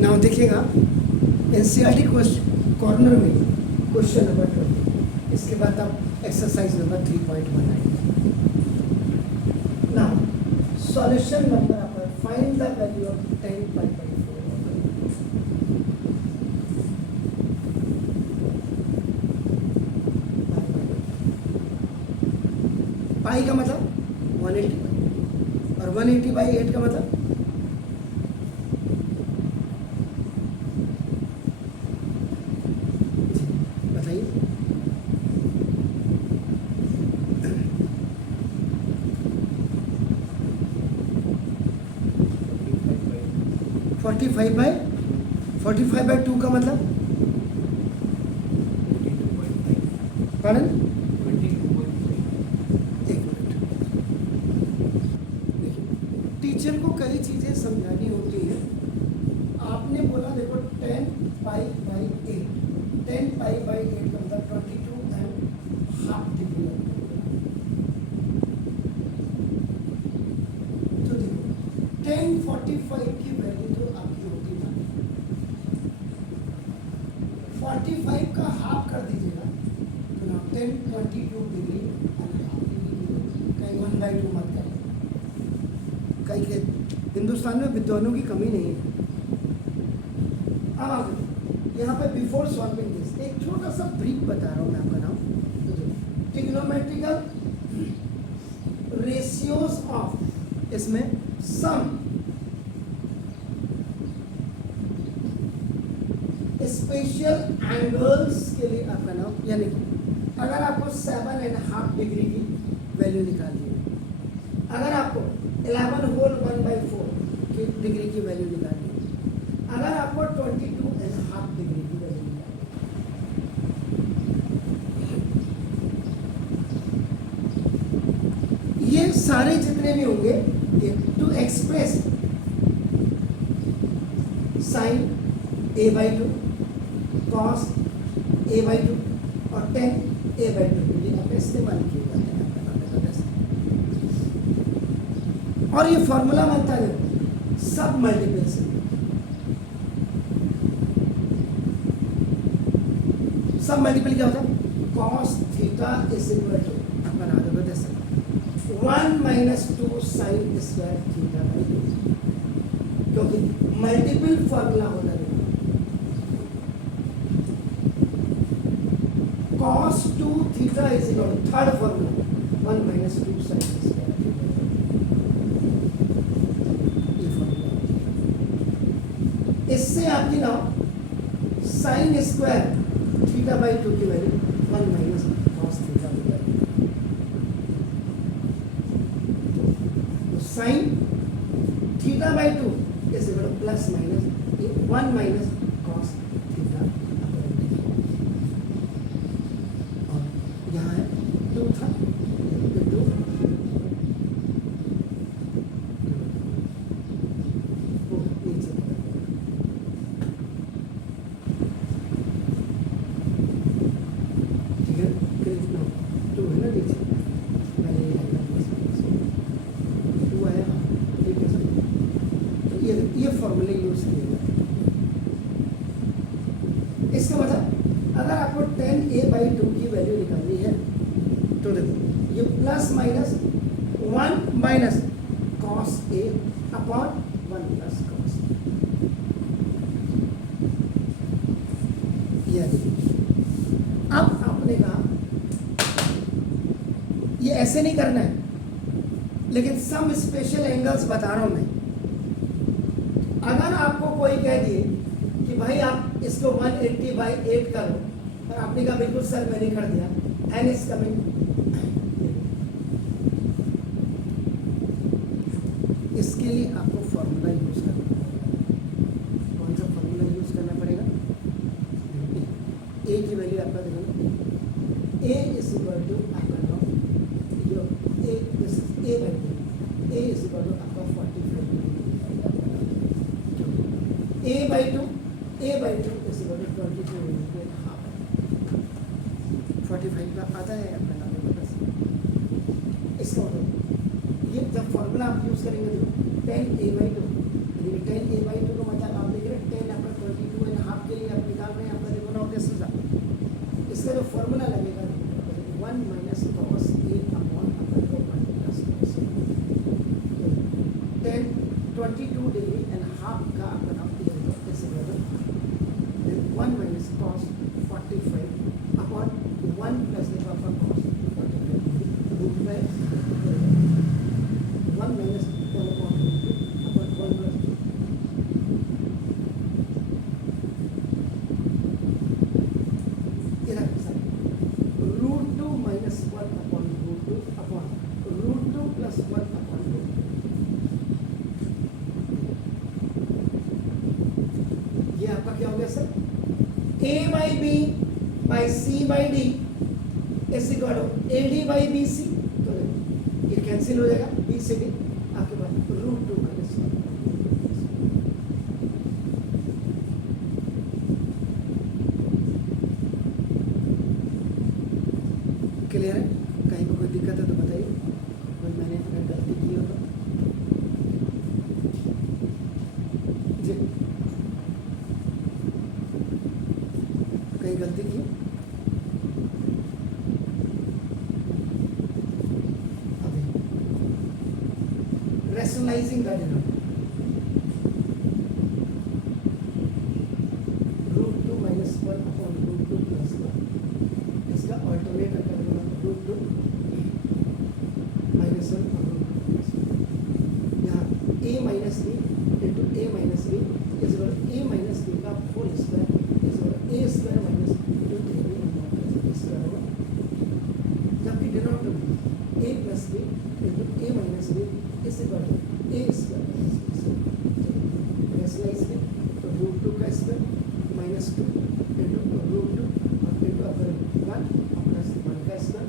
Now देखिएगा NCERT corner में question number 20, इसके बाद अब एक्सरसाइज नंबर 3.1 आएगा। नाउ सॉल्यूशन नंबर आपका find the value of 10 pi by 4। पाई का मतलब 180 और 180 बाई 8 का मतलब बताइए। 45 बाई 2 का मतलब पढ़ें। टीचर को कई चीजें समझानी होती है। आपने बोला देखो 10 पाई बाई 8, 10 पाई बाई 8 का मतलब 22 एंड हाफ डिग्री। तो देखो 1045 की वैल्यू तो आपकी होती है 45 का हाफ कर दीजिएगा तो ना 1022 डिग्री एंड हाफ डिग्री, कहीं 1/2 मत करें। कहीं के हिंदुस्तान में विद्वानों की कमी नहीं है। अब आप यहाँ पे बिफोर सॉल्विंग दिस एक छोटा सा ब्रीफ बता रहा हूँ मैं आपका नाम। ट्रिग्नोमेट्रिकल रेशियोज ऑफ, इसमें सम स्पेशल एंगल्स के लिए आपका नाम, यानी कि अगर आपको 7.5 डिग्री की वैल्यू निकालनी है, अगर आपको 11 होल 1/4 की डिग्री की वैल्यू निकालनी है, अगर आपको 22.5 डिग्री की वैल्यू निकालनी है, ये सारे जितने भी होंगे to express sign a/2, cos a/2 और tan a/2 ये आपका इस्तेमाल किए जाते हैं। और ये फॉर्मूला बनता है सब मल्टीपल से। सब मल्टीपल क्या होता है? cos theta is equal to आप बना दो जैसे 1 - 2 sin स्क्वायर थीटा बाई 2, क्योंकि मल्टीपल फॉर्मूला होना है। cos 2 theta is equal to third formula 1 - 2 sin square. इससे आपकी ना साइन स्क्वायर थीटा बाई 2 की वैल्यू 1 - cos थीटा बाई 2। तो sine theta by 2 is equal to plus minus 1 - cos theta. और यहाँ है 2 था 2 ये फॉर्मूले यूज किए गए। इसका मतलब अगर आपको 10a/2 की वैल्यू निकालनी है तो देखो ये plus minus 1 - cos a upon 1 + cos। ये अब आपने कहा ये ऐसे नहीं करना है, लेकिन सम स्पेशल एंगल्स बता रहा हूं मैं। अगर आपको कोई कह दिए कि भाई आप इसको 180 बाई 8 करो, और आपने कहा बिल्कुल सर मैंने कर दिया, एन इज कमिंग, इसके लिए आपको फॉर्मूला यूज करना पड़ेगा। कौन सा फॉर्मूला यूज करना पड़ेगा? ए की वैल्यू आपका देखो, ए इज इक्वल टू आपका नाम जो ए इज इक्वल टू आपका 45 a/2 इज इक्वल टू 22.5। 45 का आता है अपना नाम बस। इसका मतलब ये जब फॉर्मूला आप यूज करेंगे तो 10a/2 का मतलब आप देख रहे हैं 10 1 माइनस कॉस 45 अपॉन 1 प्लस देखो आपका कॉस 45 रूट में 1 minus 1 upon upon 1 plus root 2 minus 1 upon root 2 upon root 2 plus 1 upon root 2। ये आपका क्या हो गया sir? a by B by C by D is equal to A D by B C. तो ये cancel हो जाएगा, बी से डी आपके पास रूट 2 का स्क्वायर। क्लियर है? कहीं पर कोई दिक्कत है तो बताइए, कोई मैंने अगर गलती की हो तो जी, कहीं गलती की अभी रैशनलाइजिंग का root 2 minus 1 upon root 2 plus 1 इसका ऑल्टरनेटर कर देना रूट 2 माइनस 1 और रूट 2 प्लस 1। यहाँ a minus B into A minus B is A minus B का whole square is A square minus 2 square होगा, जबकि denominator a plus B into A minus B is equal to A square rationalise में तो root 2 का square minus 2 into root 2 और into अगर 1 plus 1 का square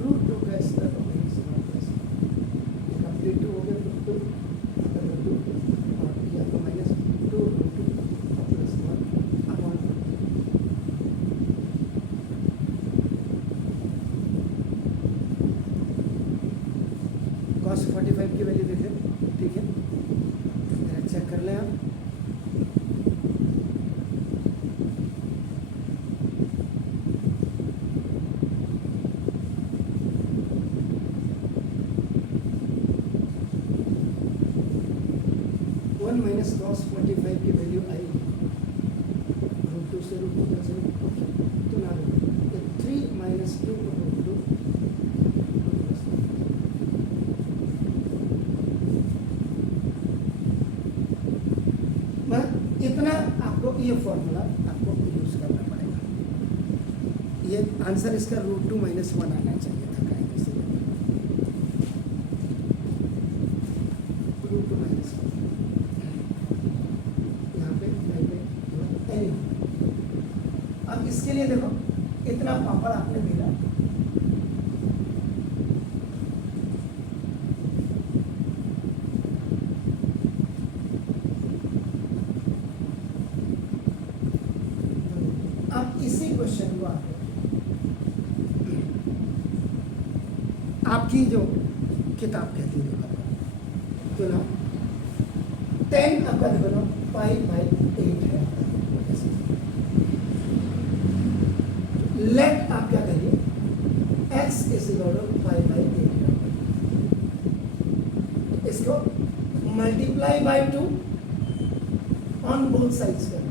root 2 का स्क्वायर और माइनस 1 का स्क्वायर कंप्लीट 2 हो गया रूट 2 और ये आपका माइनस 2 रूट 2 और प्लस 1 अपॉन कॉस 45 की वैल्यू देख लें, ठीक है? जरा चेक कर लें आप। माइनस कॉस 45 की वैल्यू आई रूट 2 से रूट 2 से तो ना 3 माइनस 2 रूट 2 इतना आपको ये फॉर्मूला आपको यूज करना पड़ेगा। ये आंसर इसका रूट 2 माइनस 1 आना चाहिए था कहीं से रूट 2 माइनस 1 यहाँ पे एनी। अब इसके लिए देखो इतना पापड़ आपने बेला, अब इसी क्वेश्चन को आपकी जो किताब कहती है तो ना 10 आपका देखो ना पाई बाई 8 है। लेट आप क्या करिए x is equal to pi by 8, इसको multiply by 2 on both sides कर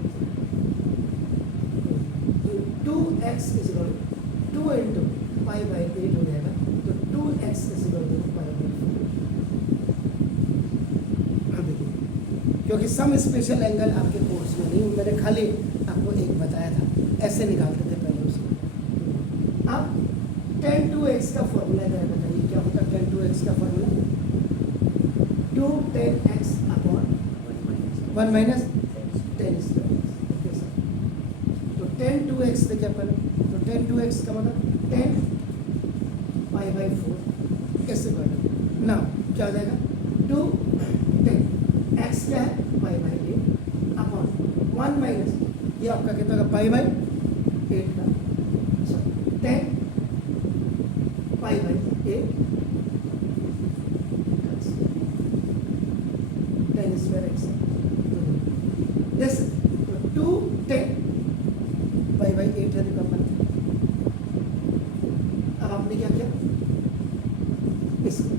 2x is equal 2 into pi by 8 हो जाएगा, तो 2x is equal to pi by 4। क्योंकि सम स्पेशल एंगल आपके कोर्स में नहीं, मैंने खाली आपको एक बताया था, ऐसे निकालते थे पहले उसको। अब tan 2x का फॉर्मूला जरा बताइए क्या होता है? tan 2x का formula 2 tan x upon 1 minus tan square. तो tan 2x से क्या पहले तो tan 2x का मतलब 10 पाई बाई 4 ऐसे कर ना क्या हो जाएगा 2 10 x क्या है पाई बाई 8 अपॉन 1 माइनस ये आपका कितना होगा पाई बाई 8 का 10 pi by 8 10 square x yes तो 2 10 पाई बाई 8 है देखो अपन। अब आपने क्या किया इसको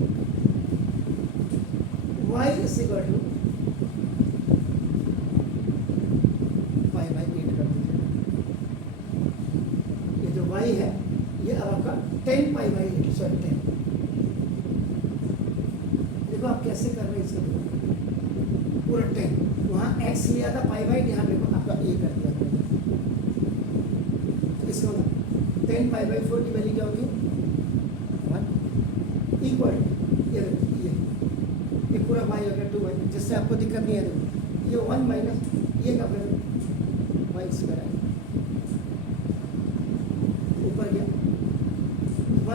y is equal to 10 pi by 8 sorry 10। देखो आप कैसे कर रहे हैं इसको, पूरा 10 वहाँ x लिया था पाई बाई, यहाँ देखो आपका a कर दिया। तो इसका मतलब 10 पाई बाई 4 की वैल्यू क्या होगी 1 इक्वल ये पूरा y हो गया 2y, जिससे आपको दिक्कत नहीं है। देखो ये 1 माइनस ये का फिर y स्क्वायर है, ऊपर गया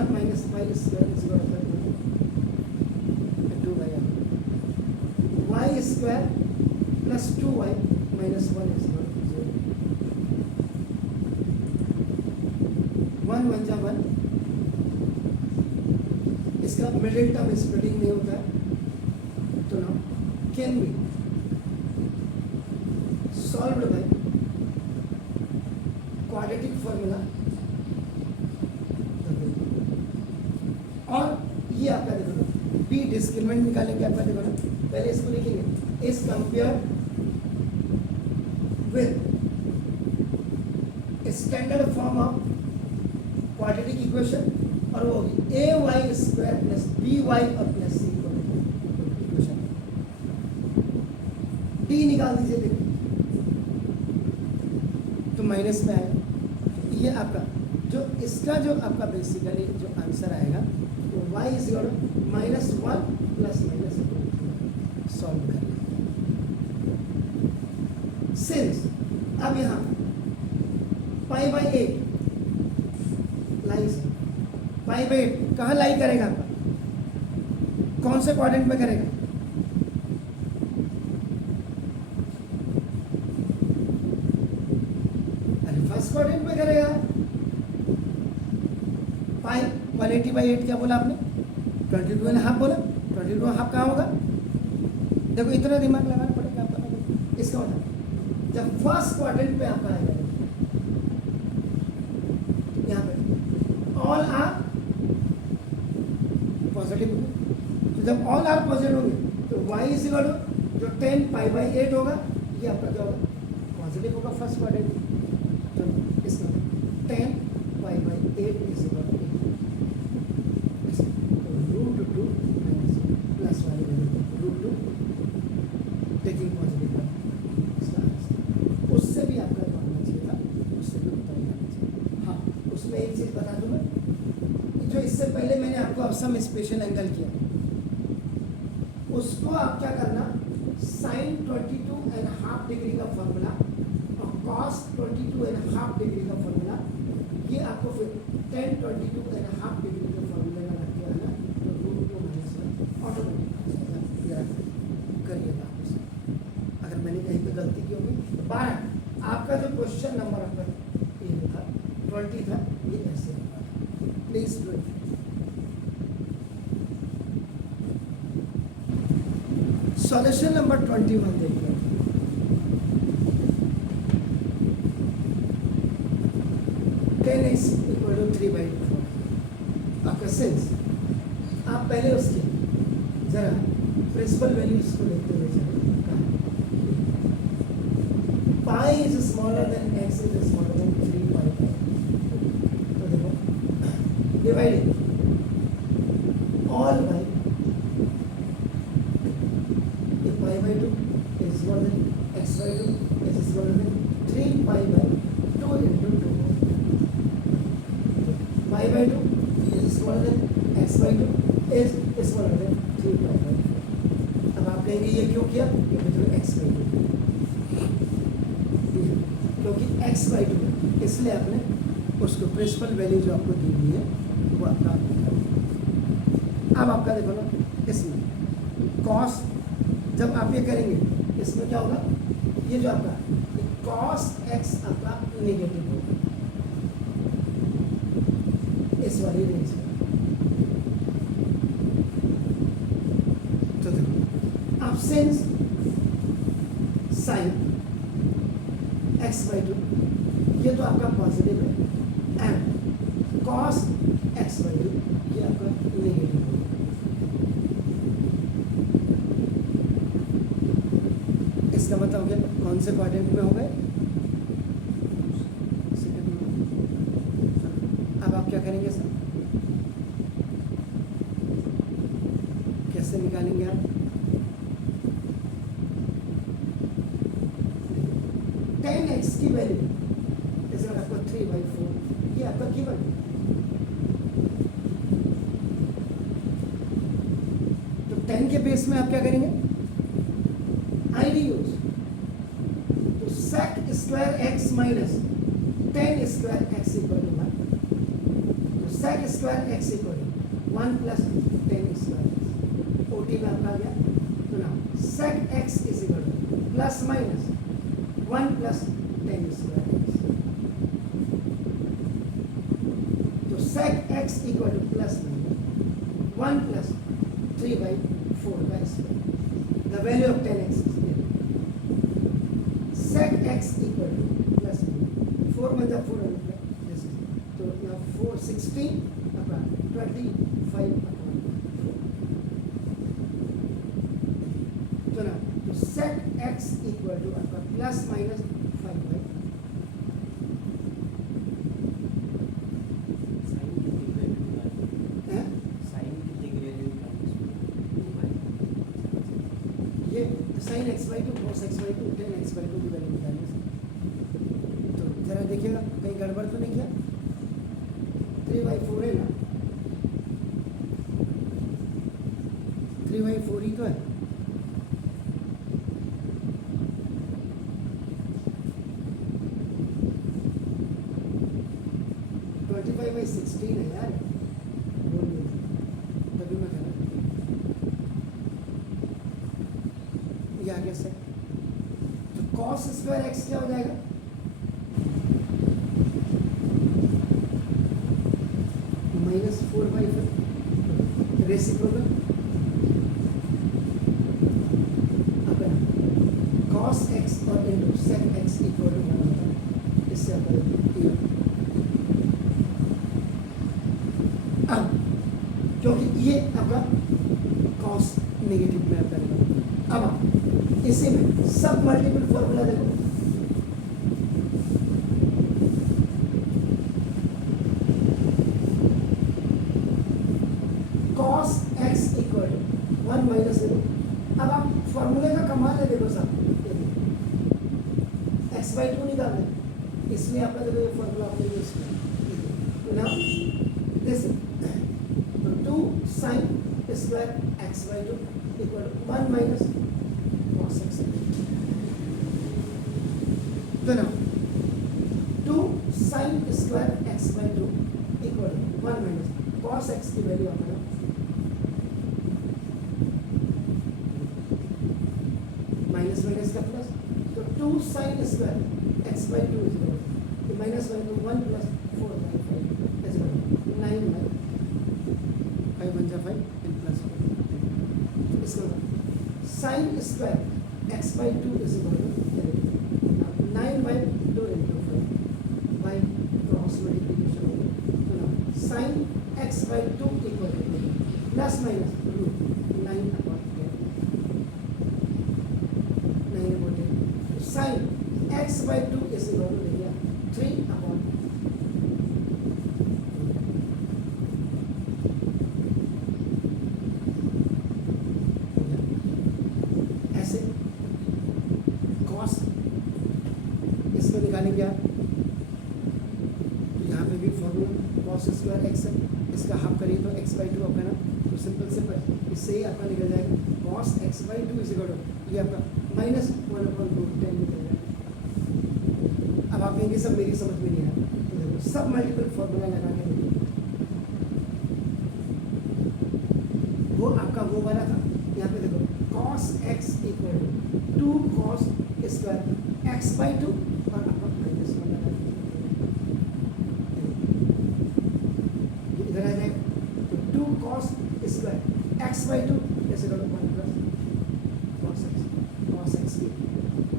1 minus y square is equal to 2y, y square plus 2y minus 1 is equal 0। 1 1 जा 1, इसका मिडिल टर्म स्प्लिटिंग नहीं होता है, तो now can be solved by quadratic formula. और ये आपका देखो ना बी डिस्क्रिमिनेंट निकालेंगे आपका, देखो ना पहले इसको लिखेंगे is compare with standard form of quadratic equation, और वो होगी A Y square plus B Y और प्लस सी इक्वेशन। डी निकाल दीजिए, देखो तो माइनस में आएगा। ये आपका जो इसका जो आपका बेसिकली जो आंसर आएगा वो y is equal minus 1 plus minus 2 solve कर लेंगे। सिंस अब यहाँ pi by 8 lies pi by 8 कहाँ लाई करेगा आपका, कौन से क्वाड्रेंट में करेगा, अरे फर्स्ट क्वाड्रेंट में करेगा। पाई 180/8 क्या बोला आपने, 22.5 बोला, 22.5 कहाँ होगा, देखो इतना दिमाग लगाना पड़ेगा आपका। इसका मतलब जब फर्स्ट क्वाड्रेंट पे आपका आएगा यहाँ पे ऑल आर पॉजिटिव, तो जब ऑल आर पॉजिटिव होंगे तो y इज इक्वल जो 10 पाई बाई 8 होगा, ये आपका क्या होगा पॉजिटिव होगा फर्स्ट क्वाड्रेंट। तो इसका 10 pi by 8 is equal root 2 plus वाली रूट 2 टेकिंग पॉजिटिव, उससे भी आपका आना चाहिए था, उससे भी उत्तर आना चाहिए। हाँ उसमें एक चीज़ बता दूँ मैं, जो इससे पहले मैंने आपको अब सम स्पेशल एंगल किया, उसको आप क्या करना sin 22.5 डिग्री का फॉर्मूला और cos 22.5 डिग्री का फॉर्मूला, ये आपको फिर 10 22.5 डिग्री के फॉर्मूले में रख दिया है, तो रूट 2 माइनस 1 ऑटोमेटिक करिएगा। अगर मैंने कहीं पे गलती की होगी तो 12 आपका जो क्वेश्चन नंबर आपका ये था 20 था, ये ऐसे please do it. Solution number 21 देखिए, टेन एक्स इक्वल टू 3/4 आपका सेंस। आप पहले उसके जरा प्रिंसिपल वैल्यूज को देखते हुए चलिए। Pi is smaller than x is smaller than 3/5, तो देखो dividing all by pi by 2 is smaller than x by 2 is smaller than 3/2 into 2 pi by 2 is smaller than x by 2 is smaller than 3/4। अब आप कहेंगे ये क्यों किया, क्योंकि तो एक्स बाई 2, क्योंकि एक्स बाई 2 इसलिए आपने उसको प्रिंसिपल वैल्यू जो आपको दी हुई है वो आपका। अब आपका देखो ना इसमें कॉस, जब आप ये करेंगे इसमें क्या होगा, ये जो आपका कॉस एक्स आपका नेगेटिव होगा इस वाली रेंज में। तो देखो अब सिंस साइन एक्स बाई 2 ये तो आपका पॉजिटिव है एंड कॉस एक्स बाई 2 ये आपका नेगेटिव होगा। इसका मतलब हो गया कौन से क्वाड्रेंट में हो गए, सेकंड में। अब आप क्या करेंगे सर, निकालेंगे आप? 10x की वैल्यू जैसे आपको 3/4, ये आपका गिवन है। तो 10 के बेस में आप क्या करेंगे? ID use. तो sec square x minus 10 square x equal to 1। तो sec square x equal to 1 plus 10 square x। ओटी में आपका आ गया। तो ना sec x is equal to plus minus 1 plus 10 square x। तो sec x equal to plus minus 1 plus 3/4 का square. The value of 10x is here. sec x equal to plus 4 मतलब 4 this is तो now 4 16 अपना 25 upon 4। तो ना तो sec x equal to आपका plus minus 5/4। ये sin x/2 cos x/2 tan x/2 की वैल्यू निकालने। तो जरा देखिएगा कहीं गड़बड़ तो नहीं किया? 3/4 है ना? 3/4 ही तो है। by 16 है यार, तभी मैं कह रहा ये आगे से। तो cos स्क्वायर x क्या हो जाएगा? -4/5 रेसिप्रोकल। cos x और into sec x equal to 1 होता है। इससे अपन अब क्योंकि ये आपका cos नेगेटिव में आता है। अब इसी में सब मल्टीपल फॉर्मूला देखो। cos x equal to 1 minus देखो। अब आप फॉर्मूले का कमाल है, देखो साहब x/2 निकाल दें, इसलिए आपका देखो ये फॉर्मूला आपने यूज किया। Now this 2 sin square x/2 equal to 1 minus cos x। तो ना 2 sin square x/2 equal to 1 minus cos x की वैल्यू आपका माइनस माइनस का प्लस, तो 2 sin square x/2 equal to minus 1 तो 1 प्लस 4/5 इक्वल 9 बाई 5 बन जा 5 plus 4। इसका sin square x/2 is equal to 9/2 into 5 by cross multiplication होगा। तो sin x/2 equal to plus minus root 9/10 sin x/2 is equal to लिया 3/, ऐसे cos इसको निकालेंगे आप। तो यहाँ पे भी फॉर्मूला cos स्क्वायर x है, इसका हाफ करिए तो x/2 आपका ना, तो सिंपल इससे ही आपका निकल जाएगा cos x/2 is equal to ये आपका -1/√10 निकल जाएगा। अब आप कहेंगे सब मेरी समझ में नहीं आया, तो देखो सब मल्टीपल फॉर्मूला लगा के वो आपका वो वाला था। यहाँ पे देखो cos x equal to 2 cos square x/2 और आपका -1 लगा इधर आ जाएगा। तो 2 cos स्क्वायर x/2 ऐसे करो 1 प्लस cos x की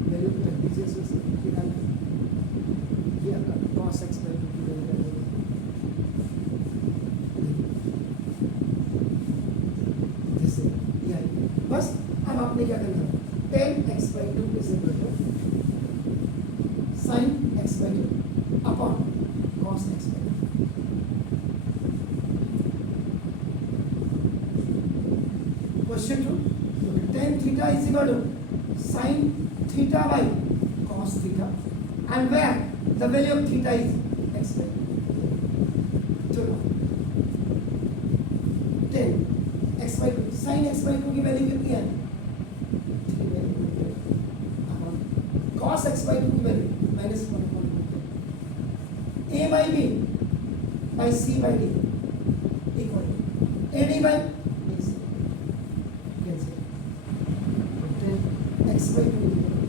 वैल्यू रख दीजिए, इसमें निकाल ये आपका cos x/2 की वैल्यू जैसे ये आई। बस अब आपने क्या करना है, 10 x/2 is equal to sin x/2 upon cos x/2। Question 2 theta is equal to sin theta by cos theta, and where the value of theta is x by 2. चलो 10 x by 2 sin x by 2 की value कितनी है 3 by 2 upon cos x by 2 की value -1/2 a by b by c by d equal to ad by ac, cancel, 10 x by 2